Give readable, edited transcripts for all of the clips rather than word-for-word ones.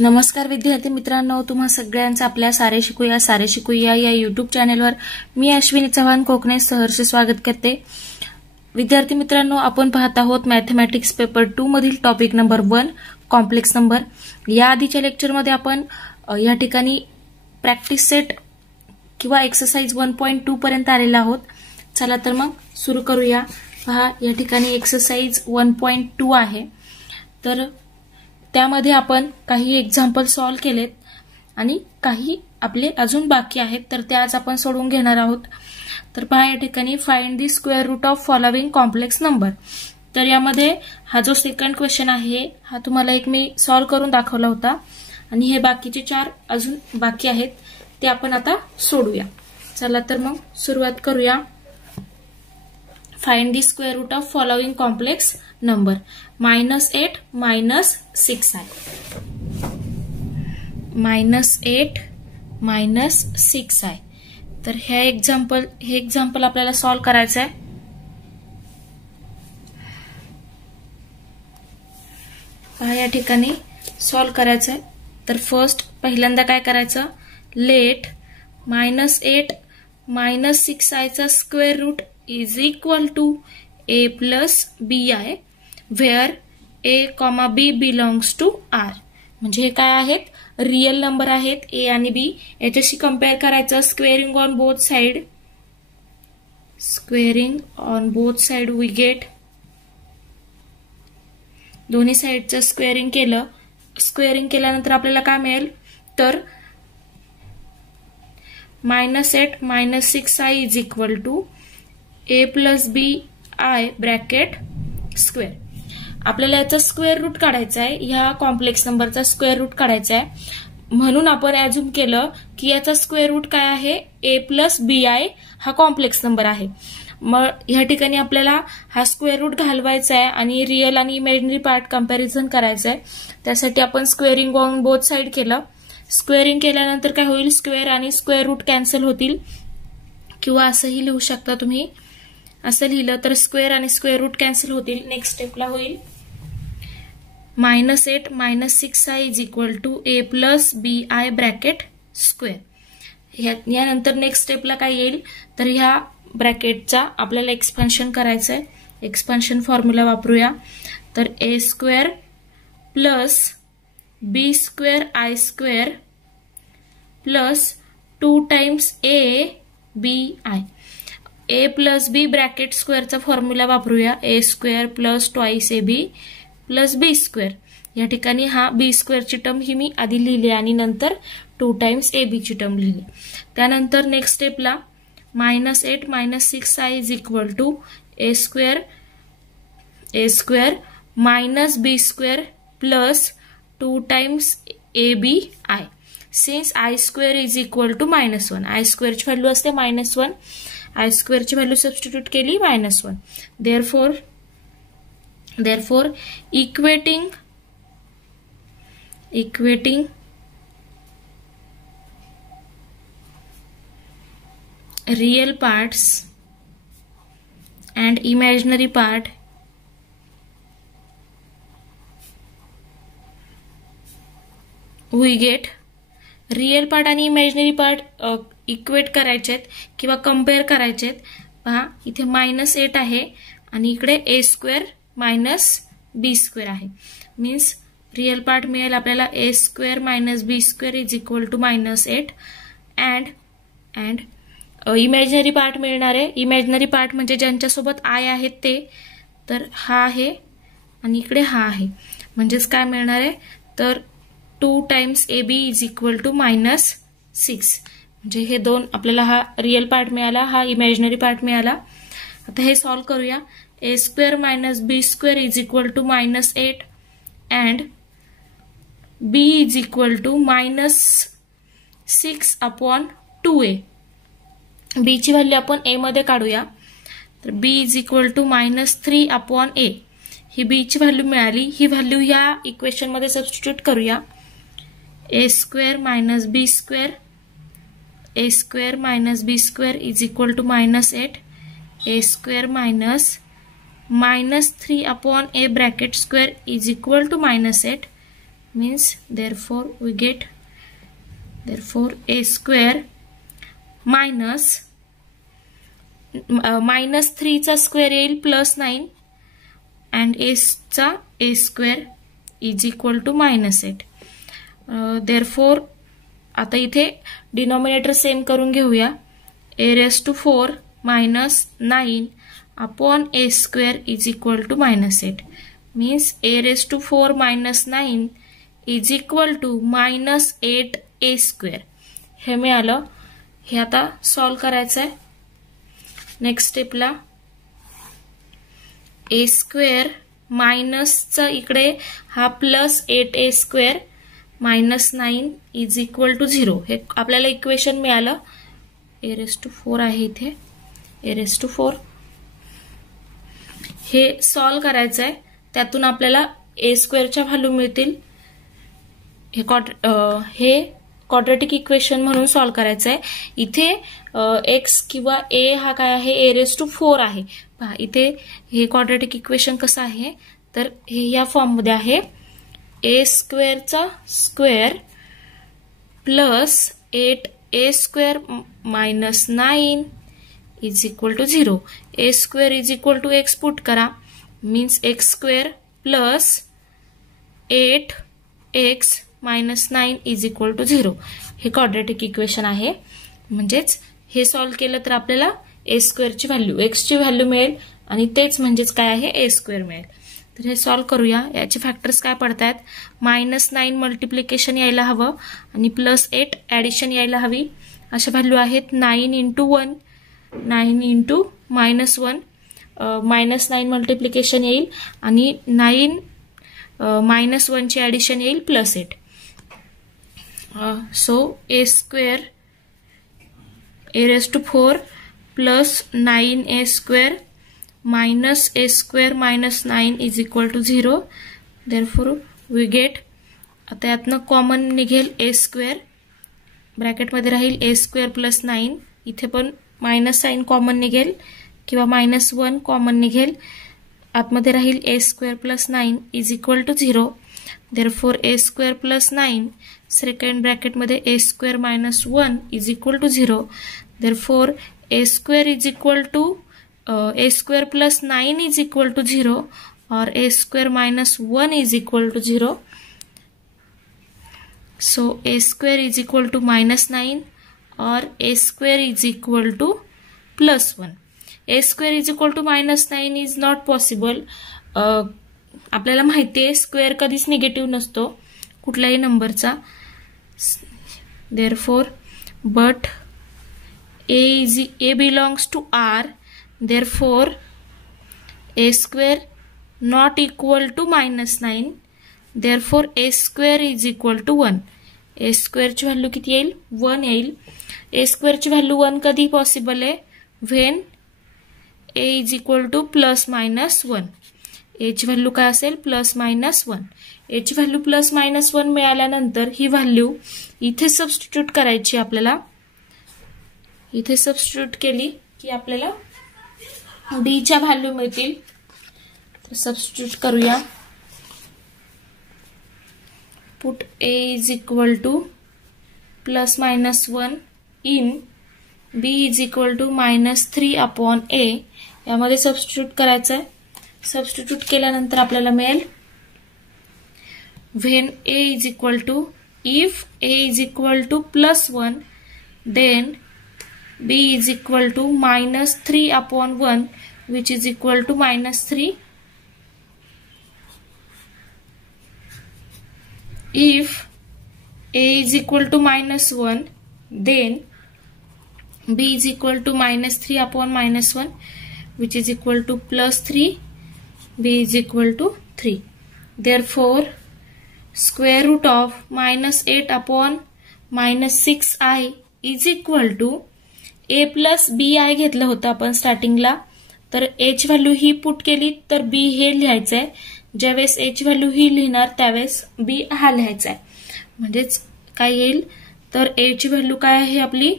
नमस्कार विद्यार्थी मित्रांनो, तुम्हा सगळ्यांचं आपल्या सारे शिकूया या यूट्यूब चॅनलवर मी अश्विनी चव्हाण कोकणे सहर्ष स्वागत करते। विद्यार्थी मित्रांनो, आपण पाहत आहोत मॅथमॅटिक्स पेपर 2 मधील टॉपिक नंबर 1 कॉम्प्लेक्स नंबर। या आधीच्या लेक्चरमध्ये आपण या ठिकाणी प्रॅक्टिस सेट किंवा एक्सरसाइज 1.2 पर्यंत आलेला आहोत। चला तर मग सुरू करूया। पहा, या ठिकाणी एक्सरसाइज 1.2 आहे। तर त्यामध्ये आपण काही एक्झाम्पल सॉल्व केलेत आणि काही आपले अजून बाकी आहेत, तर ते आज आपण सोडवून घेणार आहोत। तर पहा, या ठिकाणी find the square root of following complex number. तर यामध्ये हा जो सेकंड क्वेश्चन आहे हा तुम्हाला एक मी सॉल्व करून दाखवला होता आणि हे बाकीचे 4 अजून बाकी आहेत, ते आपण आता सोडूया। चला तर मग सुरुवात करूया। Find the square root of following complex number -8 -6i -8 -6i। तर हे एक्झाम्पल आपल्याला सॉल्व करायचं आहे। पहा, या ठिकाणी सॉल्व करायचं आहे। तर फर्स्ट पहिल्यांदा काय करायचं, लेट -8 -6i चा square root is equal to a plus bi where a, b belongs to r। म्हणजे हे काय आहेत, रियल नंबर आहेत a आणि b, याच्याशी कंपेअर करायचं। Squaring on both side we get, दोन्ही साइडचं स्क्वेअरिंग केलं। स्क्वेअरिंग केल्यानंतर आपल्याला काय मिळेल, तर -8 -6i is equal to a plus b i bracket square. आपल्याला याचा स्क्वेअर रूट काढायचा आहे, ह्या कॉम्प्लेक्स नंबरचा स्क्वेअर रूट काढायचा आहे। म्हणून आपण अज्युम केलं की याचा स्क्वेअर रूट काय आहे, a plus bi हा कॉम्प्लेक्स नंबर आहे। मग ह्या ठिकाणी आपल्याला हा स्क्वेअर रूट घालवायचा आहे आणि रिअल आणि इमॅजिनरी पार्ट कंपॅरिझन करायचं आहे। त्यासाठी आपण स्क्वेअरिंग ऑन बोथ साइड केलं। स्क्वेअरिंग केल्यानंतर काय होईल, स्क्वेअर आणि स्क्वेअर रूट कॅन्सल होतील, किंवा असंही लिहू शकता तुम्ही। असं लिहिलं तर स्क्वेअर आणि स्क्वेअर रूट कॅन्सल होतील। नेक्स्ट स्टेपला होईल -8 -6i is equal to a plus bi bracket square. यानंतर नेक्स्ट स्टेपला काय येईल, तर ह्या ब्रॅकेटचा आपल्याला एक्सपान्शन करायचं आहे। एक्सपान्शन फॉर्म्युला वापरूया। तर a square plus b square i square plus 2 times a b i। a plus B bracket स्क्वेअरचा फॉर्म्युला वापरूया। a square plus twice ab plus b square. या ठिकाणी हा b स्क्वेअरची टर्म ही मी आधी लिहिली आणि नंतर 2 टाइम्स ab ची टर्म लिहिली। त्यानंतर नेक्स्ट स्टेपला -8 -6i is equal to a square minus b square plus 2 times ab i। Since i square is equal to -1, i स्क्वेअरची व्हॅल्यू असते -1, i स्क्वेअर ची व्हॅल्यू सबस्टिट्यूट केली -1। therefore equating real parts and imaginary part we get, real part आणि imaginary part equate करायचे आहेत किंवा compare करायचे आहेत। पहा, इथे -8 आहे आणि इकडे a square minus b square आहे। मीन्स रिअल पार्ट मिळेल आपल्याला a square minus b square is equal to -8 and imaginary part मिळणार आहे। इमॅजिनरी पार्ट म्हणजे ज्यांच्यासोबत i आहेत ते, तर हा आहे आणि इकडे हा आहे। म्हणजेच काय मिळणार आहे, तर 2 times ab is equal to -6। म्हणजे हे दोन आपल्याला, हा रिअल पार्ट मिळाला, हा इमॅजिनरी पार्ट मिळाला। आता हे सॉल्व करूया। a square minus b square is equal to -8 and b is equal to -6 upon 2a। b ची व्हॅल्यू आपण a मध्ये काढूया। तर b is equal to -3 upon a। ही b ची व्हॅल्यू मिळाली, ही व्हॅल्यू ह्या इक्वेशन मध्ये सबस्टिट्यूट करूया। a square minus b square is equal to -8, a square minus -3 upon a bracket square is equal to -8 means therefore we get a square minus -3 चा square येईल +9 and a चा a square is equal to -8. therefore आता इथे denominator same करून घेऊया. a raised to 4 minus 9 upon a square is equal to -8 means a raised to 4 minus 9 is equal to -8 a square. हे मिळालं. हे आता सॉल्व करायचं आहे. नेक्स्ट स्टेपला a square मायनसचा इकडे हा +8a square -9 is equal to 0. हे आपल्याला इक्वेशन मिळालं. a raised to 4 आहे इथे. a raised to 4 हे सॉल्व करायचं आहे. त्यातून आपल्याला a स्क्वेअरच्या व्हॅल्यू मिळतील. हे क्वाड्रॅटिक इक्वेशन म्हणून सॉल्व करायचं आहे. इथे x किंवा a हा काय आहे a raised to 4 आहे. पहा इथे हे क्वाड्रॅटिक इक्वेशन कसं आहे तर हे या फॉर्म मध्ये आहे. a स्क्वेअरचा square +8a square -9 is equal to 0. a square is equal to x put करा means x square plus 8x minus 9 is equal to 0. हे क्वाड्रॅटिक इक्वेशन आहे. म्हणजेच हे सॉल्व केलं तर आपल्याला a स्क्वेअर ची व्हॅल्यू x ची व्हॅल्यू मिळेल आणि तेच म्हणजेच काय आहे a स्क्वेअर मिळेल. तर हे सॉल्व करूया. याचे फॅक्टर्स काय पडतात -9 मल्टिप्लिकेशन यायला हवं आणि +8 ऍडिशन यायला हवी. अशा व्हॅल्यू आहेत 9 × 1 9 × -1 -9 मल्टिप्लिकेशन येईल आणि 9 -1 ची ऍडिशन येईल +8. So a square a raised to 4 plus 9a square minus a square minus 9 is equal to 0. therefore we get आता यातनं कॉमन निघेल a square ब्रॅकेट मध्ये राहील a square plus 9. इथे पण मायनस साइन कॉमन निघेल किंवा -1 कॉमन निघेल. आतमध्ये राहील a square plus 9 is equal to 0. therefore a square plus 9 second bracket मध्ये a square minus 1 is equal to 0. therefore a square is equal to a square plus 9 is equal to 0 or a square minus 1 is equal to 0. so a square is equal to -9 or a square is equal to +1. a square is equal to -9 is not possible. आपल्याला माहिती आहे square कधीच negative नसतो कुठल्याही नंबरचा. therefore but a belongs to R. therefore a square not equal to -9. therefore a square is equal to 1. a square ची value किती येईल 1 येईल. a square ची व्हॅल्यू 1 कधी पॉसिबल आहे when a is equal to +-1. a ची value काय असेल +-1. a ची व्हॅल्यू +-1 मिळाल्यानंतर ही व्हॅल्यू इथे सबस्टिट्यूट करायची आपल्याला. इथे सबस्टिट्यूट केली की आपल्याला d च्या व्हॅल्यू मिळतील. तर सबस्टिट्यूट करूया. Put a is equal to +-1 in b is equal to -3/a. यामध्ये सबस्टिट्यूट करायचं आहे. सबस्टिट्यूट केल्यानंतर आपल्याला मिळेल when a is equal to if a is equal to +1 then b is equal to -3/1 which is equal to -3. if a is equal to -1 then b is equal to -3/-1 which is equal to +3. b is equal to 3. therefore square root of -8/-6i is equal to a plus bi घेतलं होतं आपण स्टार्टिंगला. तर a ची value ही put केली तर b हे लिहायचं आहे. ज्यावेळेस a ची व्हॅल्यू ही लिहिणार त्यावेळेस b हा लिहायचा आहे. म्हणजेच काय येईल तर a ची व्हॅल्यू काय आहे आपली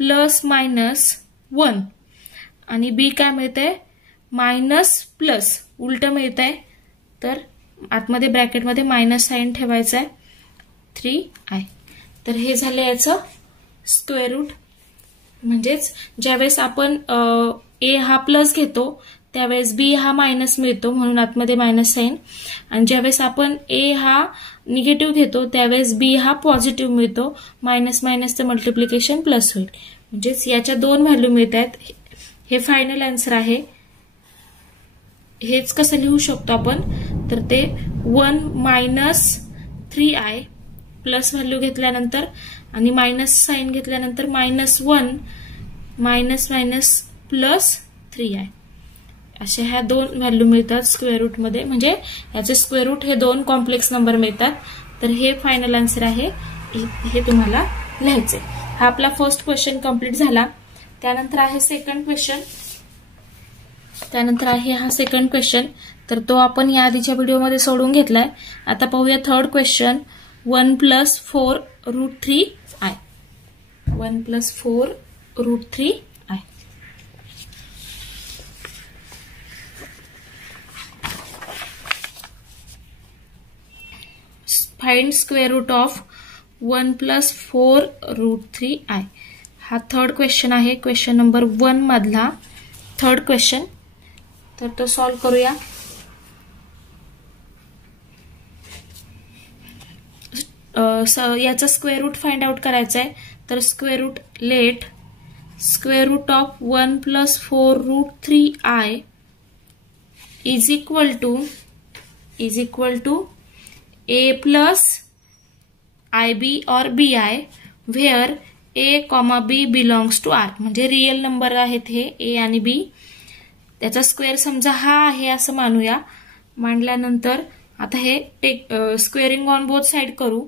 +-1 आणि b काय मिळतंय मायनस प्लस उलट मिळतंय. तर आतमध्ये ब्रॅकेटमध्ये मायनस साइन ठेवायचा आहे 3i. तर हे झालं याचं स्क्वेअर रूट. म्हणजेच ज्यावेळेस आपण a हा प्लस घेतो त्यावेळेस b हा मायनस मिळतो म्हणून आतमध्ये मायनस साइन, आणि ज्यावेळेस आपण a हा निगेटिव्ह घेतो त्यावेळेस b हा पॉझिटिव्ह मिळतो. मायनस मायनसचं मल्टिप्लिकेशन प्लस होईल. म्हणजेच याच्या 2 व्हॅल्यू मिळत आहेत. हे फायनल आन्सर आहे. हेच कसं लिहू शकतो आपण, तर ते 1 मायनस 3i प्लस व्हॅल्यू घेतल्यानंतर आणि मायनस साइन घेतल्यानंतर -1 मायनस मायनस प्लस 3i अशा ह्या 2 व्हॅल्यू मिळतात स्क्वेअर रूट मध्ये. म्हणजे याचे स्क्वेअर रूट हे 2 कॉम्प्लेक्स नंबर मिळतात. तर हे फायनल आन्सर आहे. हे तुम्हाला लिहायचे. हा आपला फर्स्ट क्वेश्चन कंप्लीट झाला. त्यानंतर आहे सेकंड क्वेश्चन. त्यानंतर आहे हा सेकंड क्वेश्चन, तर तो आपण या आधीच्या व्हिडिओमध्ये सोडून घेतलाय. आता पाहूया third question. 1 + 4 √3i. 1 + 4 √3i. Find square root of 1 + 4 √3i. हा थर्ड क्वेश्चन आहे. क्वेश्चन नंबर 1 मधला थर्ड क्वेश्चन. तर तो सॉल्व करूया. याचा स्क्वेअर रूट फाइंड आउट करायचा आहे. तर square root let square root of 1 + 4 √3i is equal to a plus ib or bi where a, b belongs to r. म्हणजे रियल नंबर आहेत हे a आणि b. त्याचा स्क्वेअर समजा हा आहे असं मानूया. मांडल्यानंतर आता हे स्क्वेअरिंग ऑन बोथ साइड करू.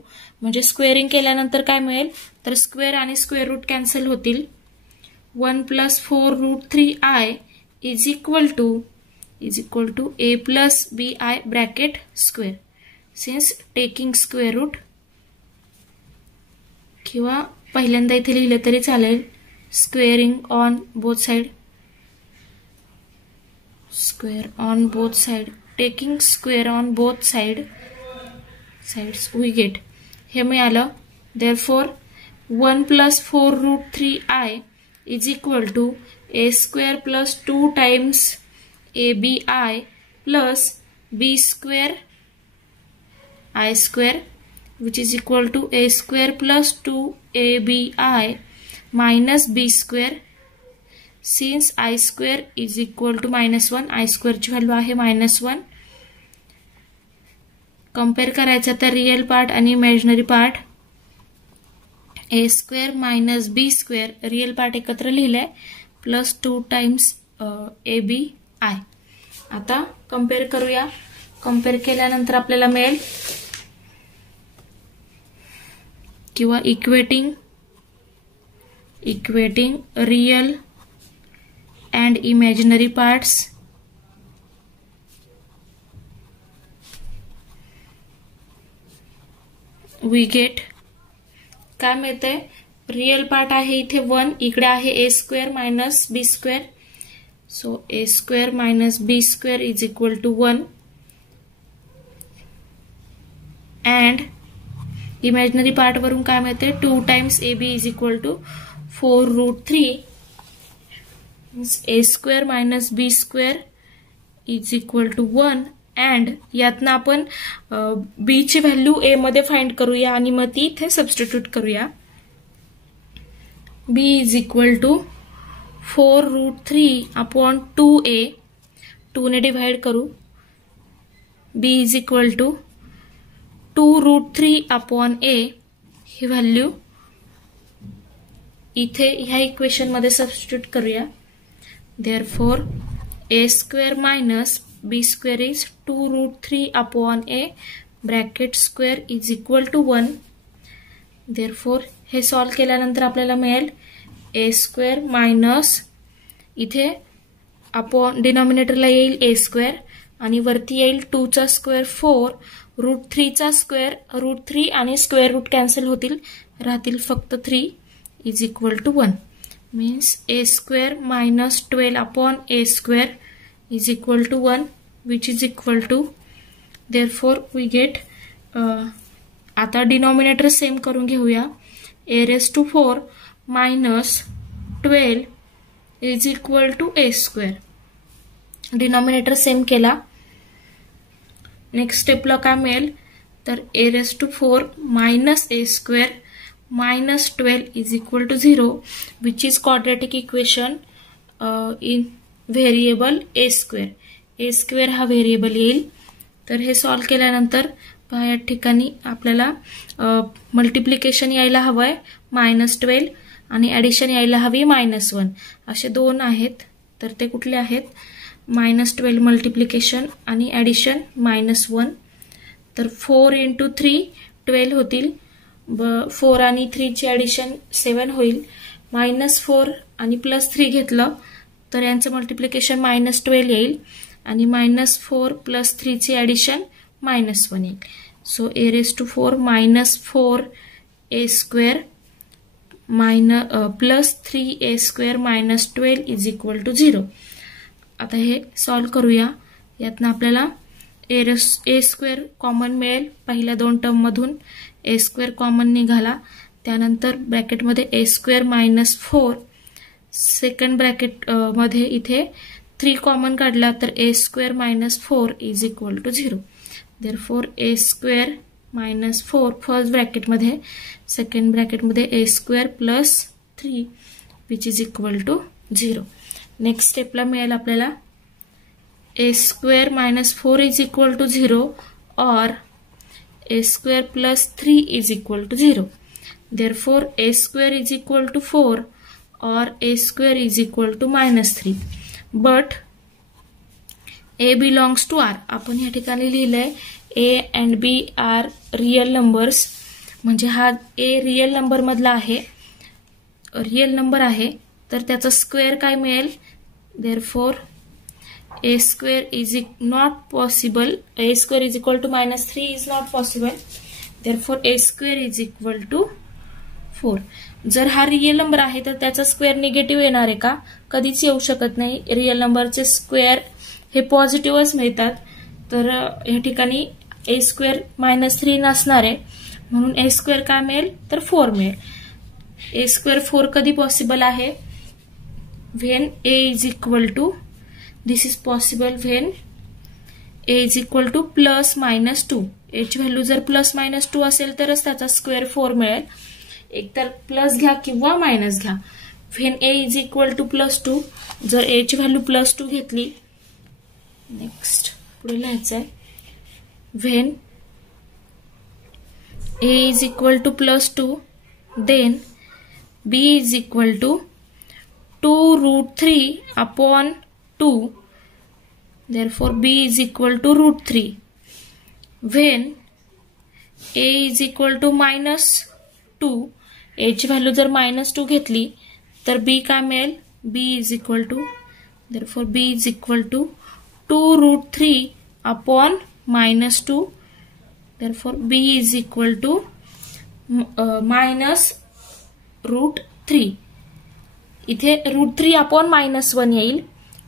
म्हणजे स्क्वेअरिंग केल्यानंतर काय मिळेल, तर स्क्वेअर आणि स्क्वेअर रूट कॅन्सल होतील. 1 + 4 √3i is equal to a plus bi bracket square. Since taking square root, किंवा पहिल्यांदा इथे लिहिलं तरी चालेल, squaring on both side, square on both side, taking square on both sides we get. हे मिळालं. Therefore 1 + 4 √3i is equal to a² + 2 times abi plus b² i² which is equal to a² + 2abi minus b². since i² is equal to -1, i² ची value आहे -1. Compare करायचं तर real part आणि imaginary part. a² - b² real part एकत्र लिहिलंय plus 2 times abi. आता compare करूया. Compare केल्यानंतर आपल्याला मिळेल, किंवा equating real and imaginary parts. We get काय मिळतंय, रियल पार्ट आहे इथे 1, इकडे आहे a² - b². So a² - b² is equal to 1. And imaginary part वरून काय मिळते, 2 times ab is equal to 4 √3. a² - b² is equal to 1. And यातनं आपण b ची व्हॅल्यू a मध्ये फाइंड करूया आणि मग ती इथे सबस्टिट्यूट करूया. b is equal to 4 √3 2a. 2 ने डिवाइड करू. b is equal to 2 √3 a. ही व्हॅल्यू इथे ह्या इक्वेशन मध्ये सबस्टिट्यूट करूया. Therefore a² - b² is 2 √3 a bracket square is equal to 1. Therefore हे सॉल्व केल्यानंतर आपल्याला मिळेल a² - इथे अपॉन डिनॉमिनेटरला येईल a² आणि वरती येईल 2 चा स्क्वेअर 4 √3 चा स्क्वेअर √3 आणि स्क्वेअर रूट कॅन्सल होतील, राहतील फक्त 3 is equal to 1. Means a² - 12 a² is equal to 1 which is equal to therefore we get, आता डिनॉमिनेटर सेम करून घेऊया. a raised to 4 minus 12 is equal to a square. Denominator same केला. Next स्टेपला काय मिळेल तर a raised to 4 minus a square minus 12 is equal to 0, which is quadratic equation in variable a square. a square हा variable येईल. तर हे solve केल्यानंतर पहा या ठिकाणी आपल्याला मल्टिप्लिकेशन यायला हवंय -12 आणि ऍडिशन यायला हवी -1. असे दोन आहेत. तर ते कुठले आहेत? -12 मल्टिप्लिकेशन आणि ऍडिशन -1. तर 4 × 3 12 होतील. 4 आणि 3 ची ऍडिशन 7 होईल. -4 आणि +3 घेतलं तर यांचं मल्टिप्लिकेशन -12 येईल आणि -4 + 3 ची ऍडिशन -1 येईल. So a raised to 4 -4 a square plus 3a square minus 12 is equal to 0. आता हे सॉल्व करूया. यातनं आपल्याला a square कॉमन मिळेल. पहिल्या दोन टर्म मधून a square कॉमन निघाला. त्यानंतर ब्रॅकेटमध्ये a square minus 4, second bracket मध्ये इथे 3 कॉमन काढला तर a square minus 4 is equal to 0. Therefore a square minus 4 first bracket मध्ये, सेकंड ब्रॅकेट मध्ये a square plus 3 which is equal to 0. Next स्टेपला मिळेल आपल्याला a square minus 4 is equal to 0 or a square plus 3 is equal to 0. Therefore a square is equal to 4 or a square is equal to -3. But a belongs to r. आपण या ठिकाणी लिहिलंय a and b are real numbers. म्हणजे हा a real number मधला आहे, real number आहे. तर त्याचा स्क्वेअर काय मिळेल? Therefore a square is not possible. a square is equal to -3 is not possible. Therefore a square is equal to 4. जर हा रियल नंबर आहे तर त्याचा स्क्वेअर निगेटिव्ह येणार आहे का? कधीच येऊ शकत नाही. रियल नंबरचे स्क्वेअर हे पॉझिटिव्हच मिळतात. तर या ठिकाणी a स्क्वेअर -3 नसणार आहे. म्हणून a स्क्वेअर काय मिळेल तर 4 मिळेल. a स्क्वेअर 4 कधी पॉसिबल आहे? when a is equal to, this is possible when a is equal to +-2. a ची व्हॅल्यू जर +-2 असेल तरच त्याचा स्क्वेअर 4 मिळेल. एक तर प्लस घ्या किंवा मायनस घ्या. when a is equal to +2, जर a ची व्हॅल्यू +2 घेतली, नेक्स्ट पुढे लिहायचं आहे when a is equal to +2 then b is equal to 2√3/2. Therefore b is equal to √3. when a is equal to -2, a ची व्हॅल्यू जर -2 घेतली तर b काय मिळेल? b is equal to, therefore b is equal to 2√3/-2. Therefore b is equal to -√3. इथे √3/-1 येईल.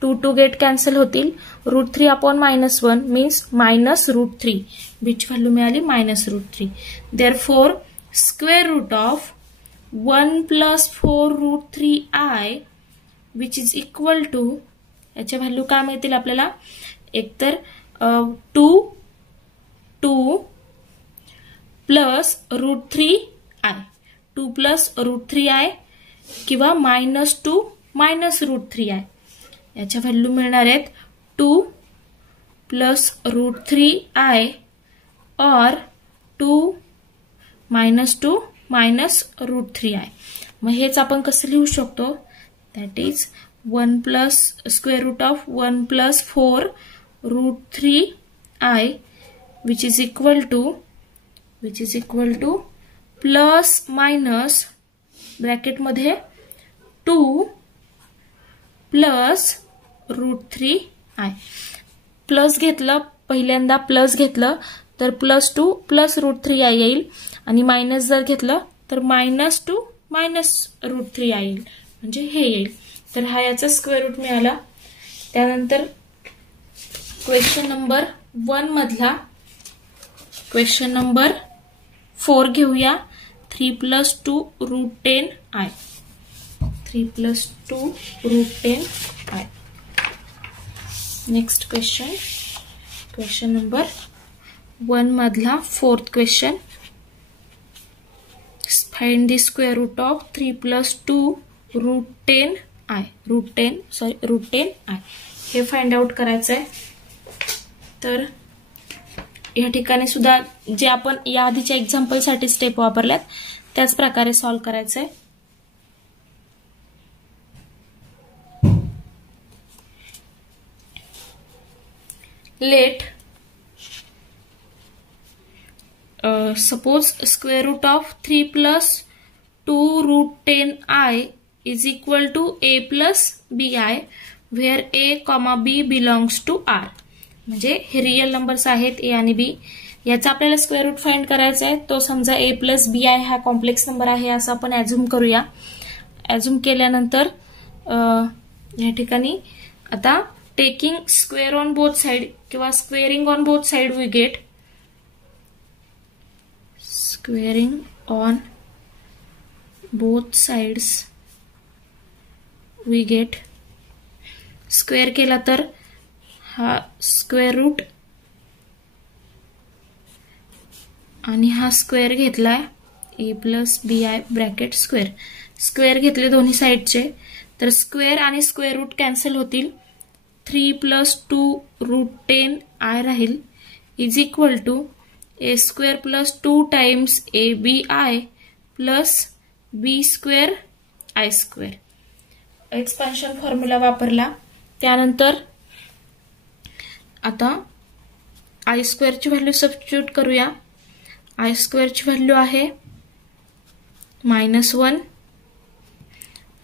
2 get cancel होतील. √3/-1 means -√3. बीची व्हॅल्यू मिळाली -√3. Therefore square root of 1 + 4√3i which is equal to, याच्या व्हॅल्यू काय मिळतील आपल्याला? एकतर 2 + √3i, 2 + √3i किंवा -2 - √3i. याच्या व्हॅल्यू मिळणार आहेत 2 + √3i or 2 - -2 - √3i. मग हेच आपण कसं लिहू शकतो? That is 1 + square root of 1 + 4√3i which is equal to ± bracket मध्ये 2 + √3i. प्लस घेतलं, पहिल्यांदा प्लस घेतलं तर +2 + √3i येईल आणि मायनस जर घेतलं तर -2 - √3i येईल. म्हणजे हे येईल. तर हा याचा स्क्वेअर रूट मिळाला. त्यानंतर क्वेश्चन नंबर 1 मधला क्वेश्चन नंबर 4 घेऊया. 3 + 2 √10i. 3 + 2 √10i. Next question number 1 मधला 4th question. Find the square root of 3 + 2 √10i. √10i हे फाइंड आउट करायचं आहे. तर या ठिकाणी सुद्धा जे आपण या आधीच्या एक्झाम्पल साठी स्टेप वापरल्यात त्याच प्रकारे सॉल्व्ह करायचंय. Let suppose square root of 3 + 2 √10i is equal to a plus bi where a, b belongs to r. म्हणजे हे रियल नंबर्स आहेत a आणि b. याचा आपल्याला स्क्वेअर रूट फाइंड करायचा आहे. तो समजा a + bi हा कॉम्प्लेक्स नंबर आहे असं आपण ऍझ्युम करूया. ऍझ्युम केल्यानंतर या ठिकाणी आता taking square on both side किंवा squaring on both side we get squaring on both sides we get square केला तर हा स्क्वेअर रूट आणि हा स्क्वेअर घेतलाय a + bi bracket square. Square घेतले दोन्ही साइडचे तर स्क्वेअर आणि स्क्वेअर रूट कॅन्सल होतील. 3 + 2 √10i राहील is equal to a square + 2 times abi plus b square i square. Expansion formula वापरला. त्यानंतर आता i स्क्वेअर ची व्हॅल्यू सबस्टिट्यूट करूया. i स्क्वेअर ची व्हॅल्यू आहे -1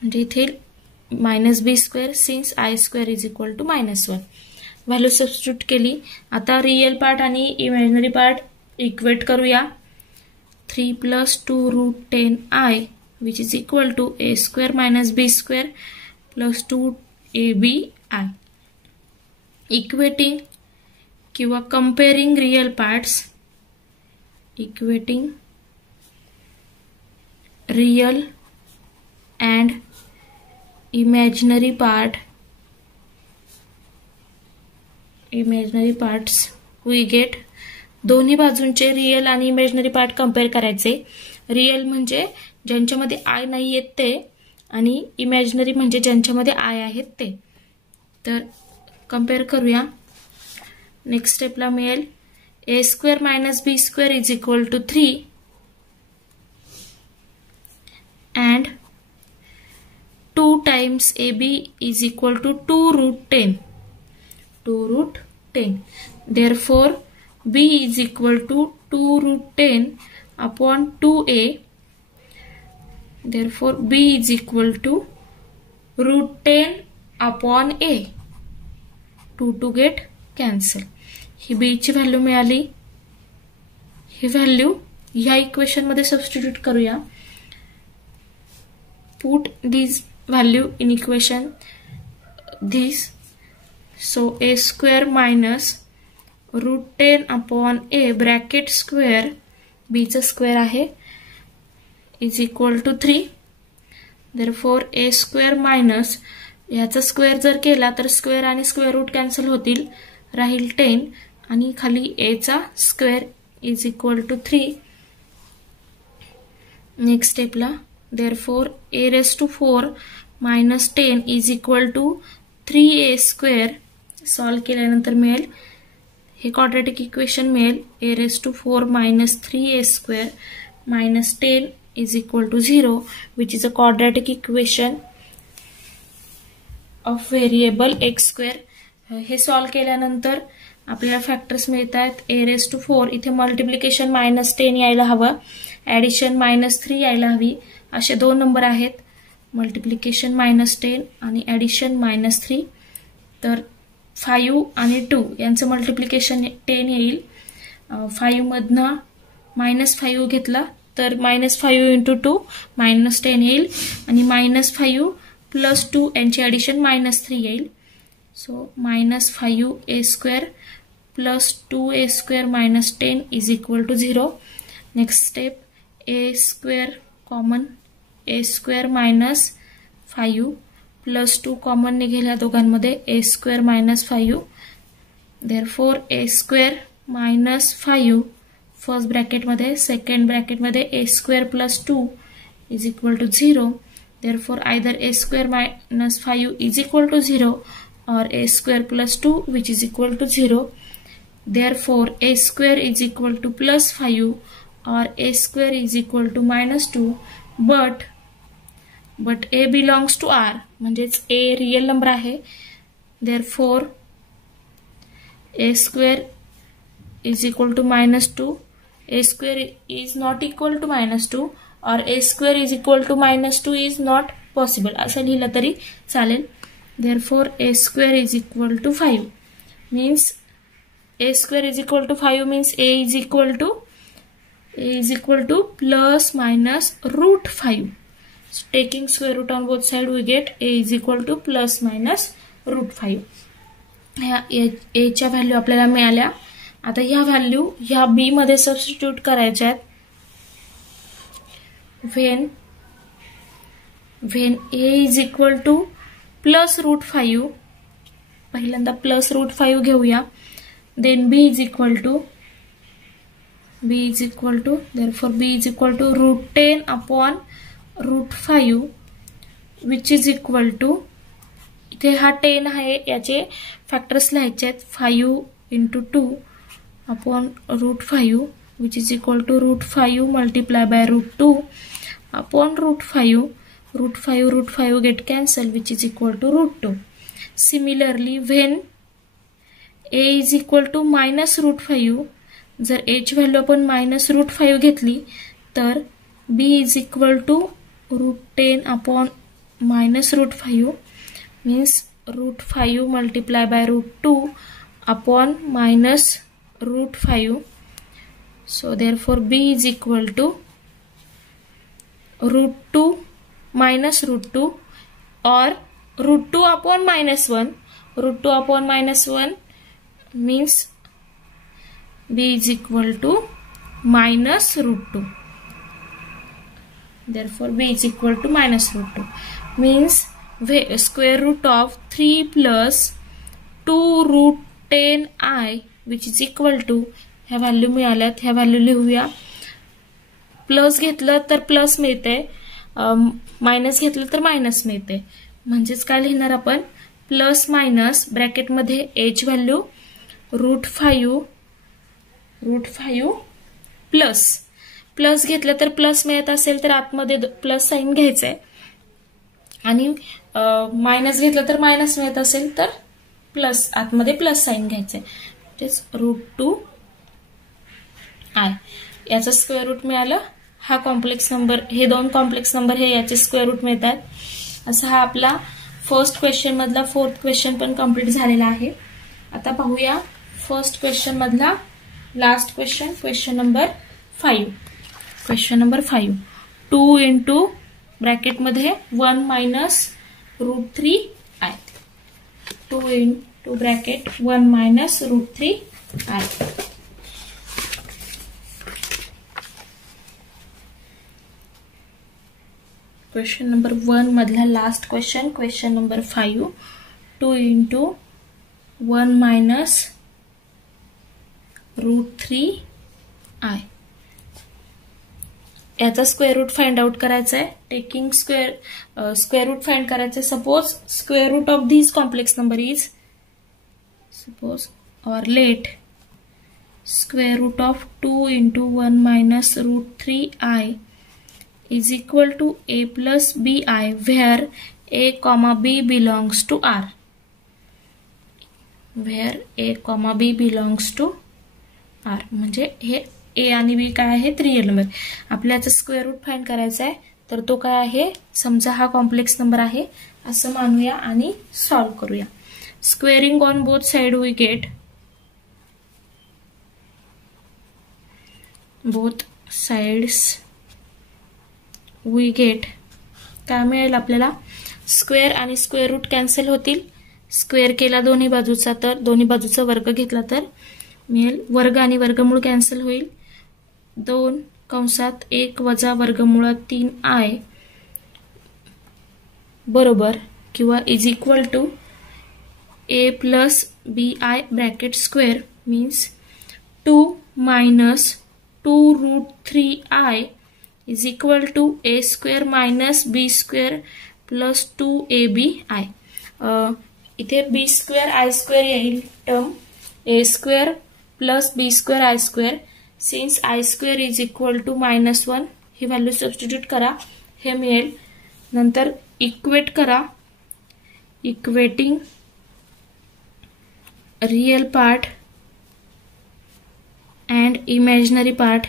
म्हणजे इथे -b square since i square is equal to -1. Value substitute केली. आता रियल पार्ट आणि इमॅजिनरी पार्ट इक्वेट करूया. 3 + 2 √10i which is equal to a square minus b square plus 2abi. Equating किंवा comparing real parts. Equating real and imaginary parts we get. दोन्ही बाजूंचे real आणि imaginary part compare करायचे. Real म्हणजे ज्यांच्यामध्ये I नाही आहेत ते आणि इमॅजिनरी म्हणजे ज्यांच्यामध्ये आय आहेत ते. तर कंपेअर करूया. नेक्स्ट स्टेपला मिळेल a square minus b square is equal to 3 and 2 times ab is equal to 2 √10. 2 √10. Therefore b is equal to 2 √10 upon 2a. Therefore b is equal to √10 upon a. 2 get cancel. He b ची value मिळाली. ही value ह्या equation मध्ये substitute करूया. Put this value in equation this. So a square minus √10 upon a bracket square b चा square आहे is equal to 3. Therefore a square minus याचा square जर केला तर स्क्वेअर आणि स्क्वेअर रूट कॅन्सल होतील. राहील 10 आणि खाली a चा square is equal to 3. Next स्टेपला therefore a⁴ minus 10 is equal to 3a². Solve केल्यानंतर मिळेल हे क्वाड्रॅटिक इक्वेशन मिळेल. a⁴ minus 3a² minus 10 is equal to 0 which is a quadratic equation of variable x². हे solve केल्यानंतर आपल्याला factors मिळतात. a⁴ इथे मल्टिप्लिकेशन -10 यायला हवं, ऍडिशन -3 यायला हवी. असे दोन नंबर आहेत, मल्टिप्लिकेशन -10 आणि ऍडिशन -3. तर 5 आणि 2 यांचं मल्टिप्लिकेशन 10 येईल. 5 मधनं -5 घेतला तर -5 × 2 -10 येईल आणि -5 + 2 यांची ऍडिशन -3 येईल. So -5a² plus 2a square minus 10 is equal to 0. Next step, a square common, a square minus 5 plus 2 common निघेल या दोघांमध्ये, a square minus 5. Therefore a square minus 5 first bracket मध्ये, सेकंड ब्रॅकेट मध्ये a square plus 2 is equal to 0. Therefore either a square minus 5 is equal to 0 or a square plus 2 which is equal to 0. Therefore a square is equal to plus 5 or a square is equal to minus 2, but a belongs to R, म्हणजेच a real number आहे. Therefore a square is equal to minus 2, a square is not equal to minus 2 or a square is equal to minus 2 is not possible, असं लिहिलं तरी चालेल. Therefore a square is equal to 5 means a square is equal to 5 means a is equal to plus minus root 5. So taking square root on both sides we get a is equal to plus minus root 5. ह्या a च्या value आपल्याला मिळाल्या. आता ह्या value ह्या b मध्ये substitute करायच्या आहेत. when a is equal to plus root 5, पहिल्यांदा plus root 5 घेऊया. then b is equal to therefore b is equal to root 10 upon root 5 which is equal to, इथे हा 10 आहे, याचे फॅक्टर्स लिहायचे आहेत. 5 into 2 upon root 5 which is equal to root 5 multiply by root 2 upon root 5. root 5 get cancelled which is equal to root 2. Similarly when a is equal to minus root 5, जर a ची value आपण minus root 5 घेतली तर b is equal to root 10 upon minus root 5 means root 5 multiply by root 2 upon minus root 5. So therefore b is equal to root 2 minus root 2 or root 2 upon minus 1. root 2 upon minus 1 means b is equal to minus root 2. Therefore b is equal to minus root 2 means square root of 3 plus 2 root 10i which is equal to, ह्या value मिळाल्यात, ह्या value लिहूया. Plus घेतलं तर plus मिळते, minus घेतलं तर minus मिळते. म्हणजेच काय लिहिणार आपण, प्लस मायनस ब्रॅकेट मध्ये a ची व्हॅल्यू रूट 5 प्लस घेतलं तर प्लस मिळत असेल तर आतमध्ये प्लस साइन घ्यायचंय आणि मायनस घेतलं तर मायनस मिळत असेल तर प्लस आतमध्ये प्लस साइन घ्यायचंय. रूट 2i याचा स्क्वेअर रूट मिळालं. हा कॉम्प्लेक्स नंबर, हे दोन कॉम्प्लेक्स नंबर हे याचे स्क्वेअर रूट मिळतात. असा हा आपला फर्स्ट क्वेश्चन मधला फोर्थ क्वेश्चन पण कंप्लीट झालेला आहे. आता पाहूया फर्स्ट क्वेश्चन मधला last question, question number 5. 2 into bracket मध्ये 1 minus root 3i. 2 into bracket 1 minus root 3i. Question number 1 मधला last question, question number 5. 2 into 1 minus root 3i. याचा स्क्वेअर रूट फाइंड आउट करायचा आहे. टेकिंग स्क्वेअर रूट फाइंड करायचं. Suppose square root of this complex number is, suppose और let square root of 2 into 1 minus root 3i is equal to a plus bi where a comma b belongs to R. Where a comma b belongs to R. म्हणजे हे a आणि b काय आहे, real number. आपल्याला square root find करायचा आहे तर तो काय आहे, समजा हा कॉम्प्लेक्स नंबर आहे असं मानूया आणि सॉल्व करूया. Squaring on both side we get, both sides we get, काय मिळेल आपल्याला, स्क्वेअर आणि स्क्वेअर रूट कॅन्सल होतील. स्क्वेअर केला दोन्ही बाजूचा तर दोन्ही बाजूचा वर्ग घेतला तर मिळेल. वर्ग आणि वर्गमूळ कॅन्सल होईल. 2 कंसात 1 वजा वर्गमूळात 3i बरोबर किंवा is equal to a plus bi bracket square means 2 minus 2 root 3i is equal to a square minus b square plus 2abi. इथे b स्क्वेअर i स्क्वेअर येईल term a square plus b square i square. Since i square is equal to -1 ही value substitute करा, हे मिळेल. नंतर equate करा. Equating real part and imaginary part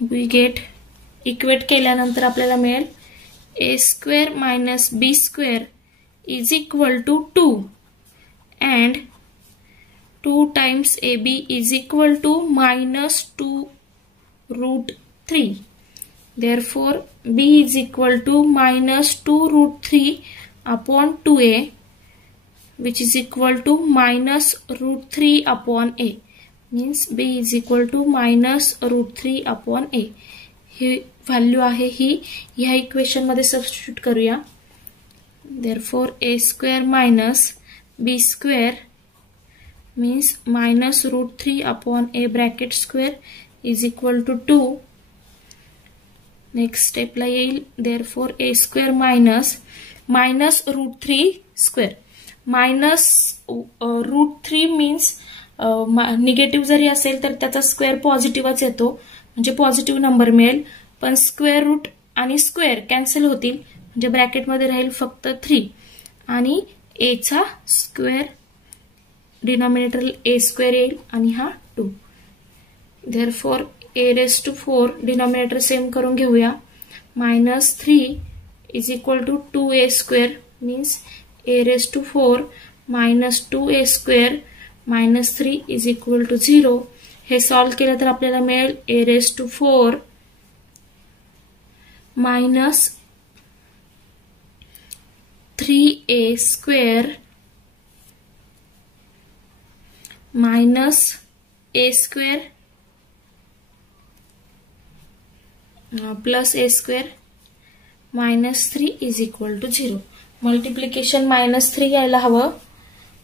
we get. Equate केल्यानंतर आपल्याला मिळेल a square minus b square is equal to 2 and 2 times ab is equal to -2 root 3. Therefore, b is equal to -2 root 3 upon 2a, which is equal to -root 3 upon a. Means b is equal to -root 3 upon a. ही value आहे, ही ह्या equation मध्ये substitute करूया. Therefore, a square minus b square means -root 3 upon a bracket square is equal to 2. Next step ला येईल. Therefore, a square minus root 3 square. Minus root 3 means negative जरी असेल तर त्याचा स्क्वेअर पॉझिटिव्हच येतो, म्हणजे पॉझिटिव्ह नंबर मिळेल. पण स्क्वेअर रूट आणि स्क्वेअर कॅन्सल होतील, म्हणजे ब्रॅकेटमध्ये राहील फक्त 3 आणि a चा स्क्वेअर डिनॉमिनेटर a स्क्वेअर येईल आणि हा 2. Therefore, a⁴ डिनॉमिनेटर सेम करून घेऊया. -3 is equal to 2a square means a⁴ -2a square -3 is equal to 0. हे सॉल्व केलं तर आपल्याला मिळेल a⁴ minus 3a square minus a square plus a square -3 is equal to 0. Multiplication -3 यायला हवं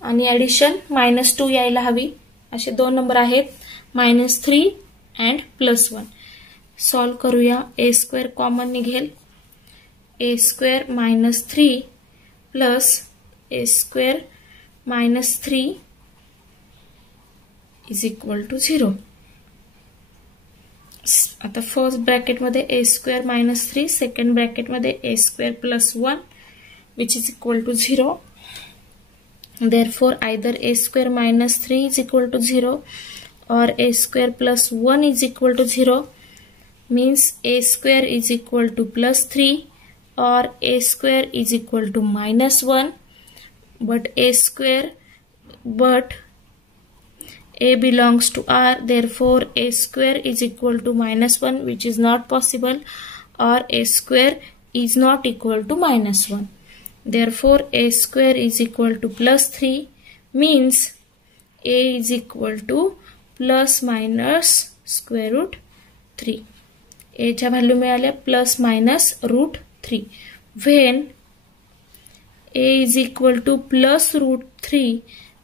आणि ऍडिशन -2 यायला हवी. असे दोन नंबर आहेत, -3 अँड +1. सॉल्व करूया. a स्क्वेअर कॉमन निघेल. a square -3 plus a square -3 is equal to 0. आता फर्स्ट ब्रॅकेट मध्ये a स्क्वेअर -3, सेकंड ब्रॅकेट मध्ये a square +1 which is equal to 0. Therefore, either a square -3 is equal to 0 or a square +1 is equal to 0. Means a square is equal to +3 or a square is equal to -1. But a belongs to R. Therefore, a square is equal to -1, which is not possible, or a square is not equal to -1. Therefore, a square is equal to +3 means a is equal to ±√3. a च्या value मिळाल्या ±√3. When a is equal to +√3,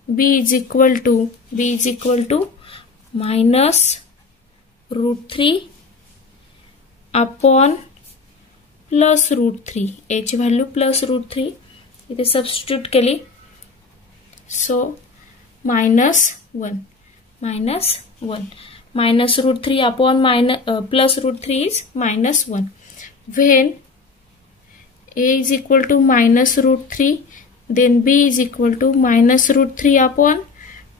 b is equal to -√3 upon +√3. a ची value +√3 इथे substitute केली. So -1 -√3 upon +√3 is -1. When a is equal to -√3, then b is equal to -√3 upon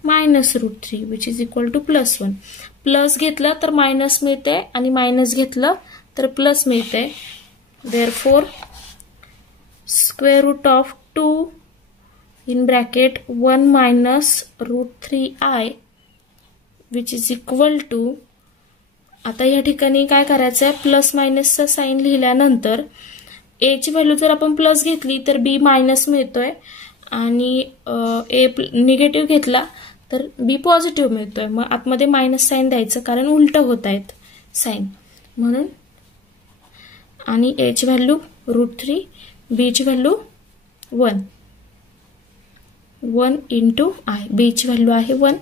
-√3 which is equal to +1. Plus घेतलं तर minus मिळते आणि minus घेतलं तर plus मिळते. Therefore, square root of 2 in bracket 1 minus √3i which is equal to. आता या ठिकाणी काय करायचं आहे, प्लस मायनसचा साइन लिहिल्यानंतर a ची व्हॅल्यू जर आपण प्लस घेतली तर b मायनस मिळतोय आणि ए निगेटिव्ह घेतला तर बी पॉझिटिव्ह मिळतोय. मग आतमध्ये मायनस साईन द्यायचं कारण उलट होत आहेत साईन म्हणून. आणि ए ची व्हॅल्यू √3, बी ची व्हॅल्यू 1 इंटू आय. बी ची व्हॅल्यू आहे 1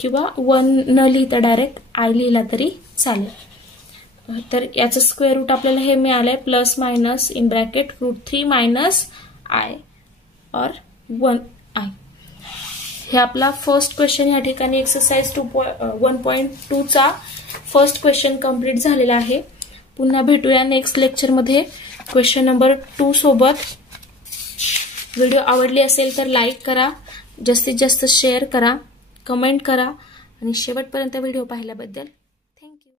किंवा 1 न लिहिता डायरेक्ट आय लिहिला तरी चालेल. तर याचं स्क्वेअर रूट आपल्याला हे मिळालंय plus minus in bracket √3 minus I और 1 आय. हे आपला फर्स्ट क्वेश्चन या ठिकाणी एक्सरसाइज 1.2 चा फर्स्ट क्वेश्चन कंप्लीट झालेला आहे. पुन्हा भेटूया नेक्स्ट लेक्चरमध्ये क्वेश्चन नंबर 2 सोबत. व्हिडिओ आवडली असेल तर लाईक करा, जास्तीत जास्त शेअर करा, कमेंट करा आणि शेवटपर्यंत व्हिडिओ पाहिल्याबद्दल